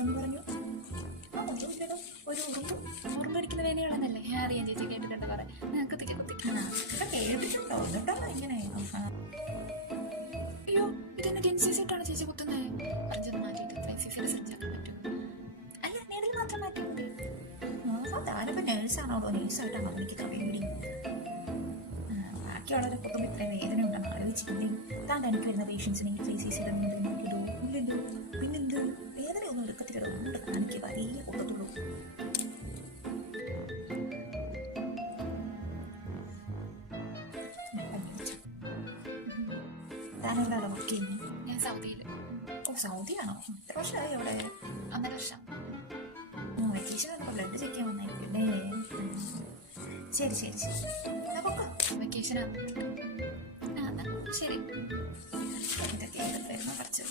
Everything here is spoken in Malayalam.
വേദനയാണെന്ന് പറഞ്ഞു. ഒന്നുമില്ലടോ, ഒരു ഉറുമ്പടിക്കുന്ന വേദനകളെന്നല്ലേ ഞാൻ അറിയാം ചേച്ചി, കേട്ടിട്ടുണ്ട് കുറെ. കുത്തിക്ക് കേട്ടിട്ടുണ്ടോ? എന്നിട്ടാണ് ഇങ്ങനെ. അയ്യോ, ഇതെന്നെ NCC ഇട്ടാണ് ചേച്ചി കുത്തുന്നത്. ഫ്രിഡ്ജൊന്ന് മാറ്റിയിട്ട് NCC ഫ്രിഡ്ജാക്കാൻ പറ്റും? അല്ല, നീഡിൽ മാത്രം മാറ്റിയാൽ മതി. താനിപ്പോ നേഴ്സാണോടോ? നേഴ്സായിട്ടാണോ എനിക്ക് പേടി? ബാക്കിയുള്ളവരെ കുത്തുമ്പോൾ ഇത്രയും വേദന ഉണ്ടെന്ന് ആലോചിച്ചിട്ടില്ലേ? താണ്ട് എനിക്ക് വരുന്ന പേഷ്യൻസിനെ NCC ഇടുന്നുണ്ടോ? ഇല്ലല്ലോ. പിന്നെന്ത് വേദനയൊന്നും എടുക്കത്തില്ലടോ. അതുകൊണ്ട് എനിക്ക് വലിയ കുത്തത്തുള്ളൂ. താനെവിടെയാണോ വർക്ക് ചെയ്യുന്നത്? ഞാൻ സൗദിയിൽ. ഓ, സൗദിയാണോ? എത്ര വർഷമായി അവിടെ? 1.5 വർഷം. വെക്കേഷൻ വന്നപ്പോൾ ബ്ലഡ് ചെക്ക് ചെയ്യാൻ വന്നായിരിക്കും അല്ലേ? ശരി ശരി ശരി, വെക്കേഷനാണ്. ശരി. ഇതൊക്കെ എന്തൊക്കെ വരുന്ന കുറച്ച്